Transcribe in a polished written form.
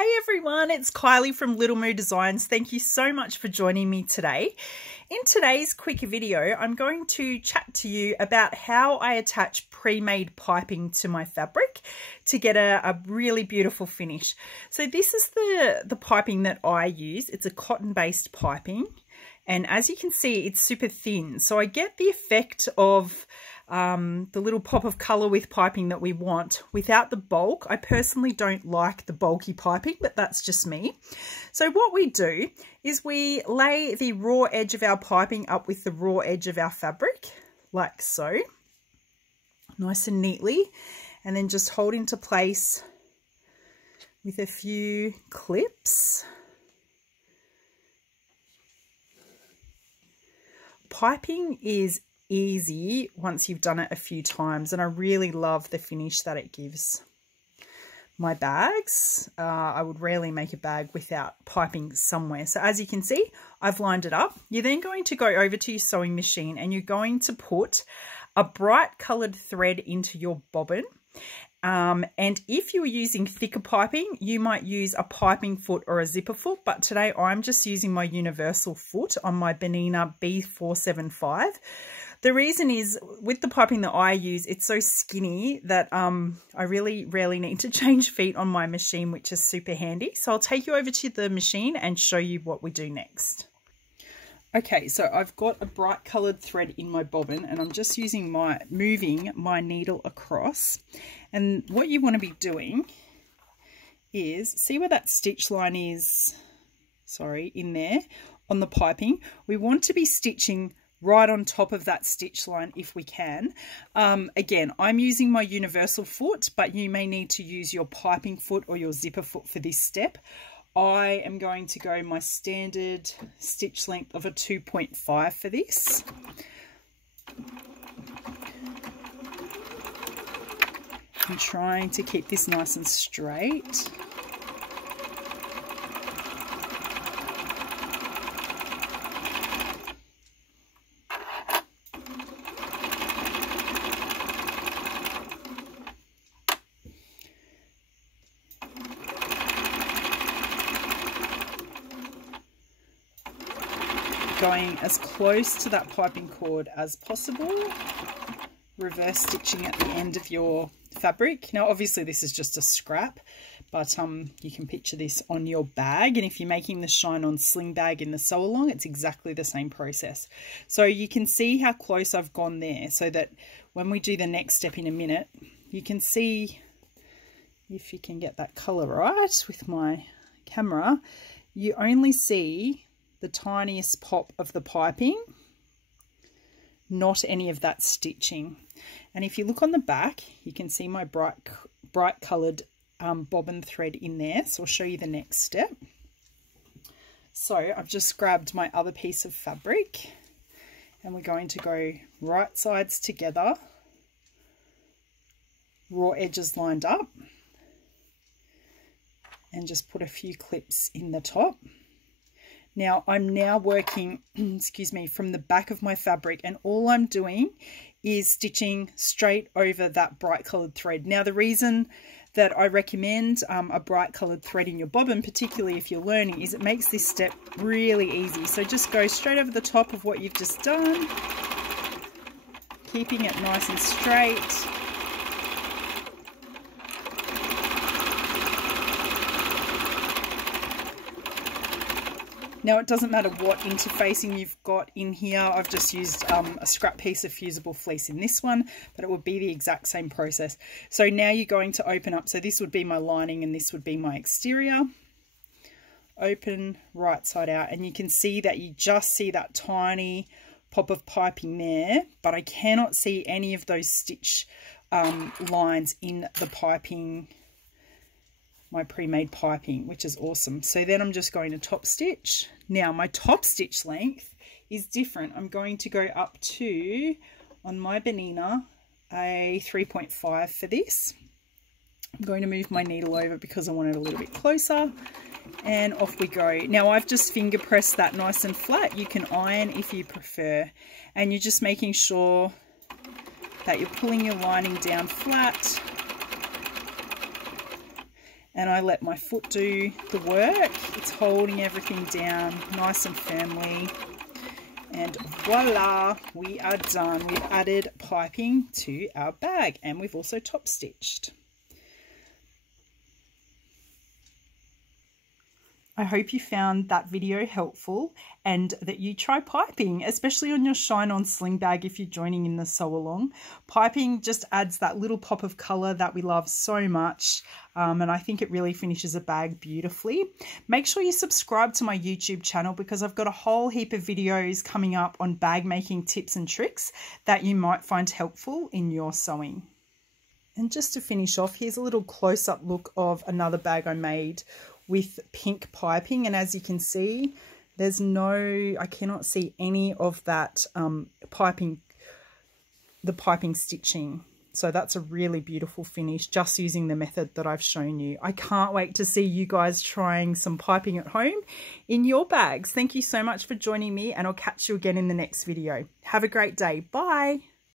Hey everyone, it's Kylie from Little Moo Designs. Thank you so much for joining me today. In today's quick video, I'm going to chat to you about how I attach pre-made piping to my fabric to get a really beautiful finish. So this is the piping that I use. It's a cotton-based piping, and as you can see, it's super thin. So I get the effect of the little pop of colour with piping that we want without the bulk. I personally don't like the bulky piping, but that's just me. So what we do is we lay the raw edge of our piping up with the raw edge of our fabric, like so, nice and neatly, and then just hold into place with a few clips. Piping is easy once you've done it a few times, and I really love the finish that it gives. My bags, I would rarely make a bag without piping somewhere. So as you can see, I've lined it up. You're then going to go over to your sewing machine and you're going to put a bright coloured thread into your bobbin. And if you were using thicker piping, you might use a piping foot or a zipper foot, but today I'm just using my universal foot on my Benina B475. The reason is, with the piping that I use, it's so skinny that I really rarely need to change feet on my machine, which is super handy. So I'll take you over to the machine and show you what we do next. Okay, so I've got a bright coloured thread in my bobbin, and I'm just moving my needle across. And what you want to be doing is, see where that stitch line is, in there on the piping? We want to be stitching right on top of that stitch line if we can. Again, I'm using my universal foot, but you may need to use your piping foot or your zipper foot for this step. I am going to go my standard stitch length of a 2.5 for this. I'm trying to keep this nice and straight. Going as close to that piping cord as possible, reverse stitching at the end of your fabric. Now obviously this is just a scrap, but you can picture this on your bag, and if you're making the Shine On Sling Bag in the sew along, it's exactly the same process. So you can see how close I've gone there, so that when we do the next step in a minute, you can see, if you can get that colour right with my camera, you only see the tiniest pop of the piping, not any of that stitching. And if you look on the back, you can see my bright coloured bobbin thread in there. So I'll show you the next step. So I've just grabbed my other piece of fabric, and we're going to go right sides together, raw edges lined up, and just put a few clips in the top. Now I'm working, excuse me, from the back of my fabric, and all I'm doing is stitching straight over that bright coloured thread. Now the reason that I recommend a bright coloured thread in your bobbin, particularly if you're learning, is it makes this step really easy. So just go straight over the top of what you've just done, keeping it nice and straight. Now it doesn't matter what interfacing you've got in here. I've just used a scrap piece of fusible fleece in this one, but it would be the exact same process. So now you're going to open up. So this would be my lining and this would be my exterior. Open right side out, and you can see that you just see that tiny pop of piping there, but I cannot see any of those stitch lines in the piping, my pre-made piping, which is awesome. So then I'm just going to top stitch. Now my top stitch length is different. I'm going to go up to, on my Benina, a 3.5 for this. I'm going to move my needle over because I want it a little bit closer, and off we go. Now I've just finger pressed that nice and flat. You can iron if you prefer, and you're just making sure that you're pulling your lining down flat and I let my foot do the work. It's holding everything down nice and firmly. And voila, we are done. We've added piping to our bag, and we've also top stitched. I hope you found that video helpful and that you try piping, especially on your Shine On Sling Bag if you're joining in the sew along. Piping just adds that little pop of colour that we love so much, and I think it really finishes a bag beautifully. Make sure you subscribe to my YouTube channel because I've got a whole heap of videos coming up on bag making tips and tricks that you might find helpful in your sewing. And just to finish off, here's a little close-up look of another bag I made with pink piping, and as you can see, I cannot see any of that piping stitching. So that's a really beautiful finish just using the method that I've shown you. I can't wait to see you guys trying some piping at home in your bags. Thank you so much for joining me, and I'll catch you again in the next video. Have a great day. Bye.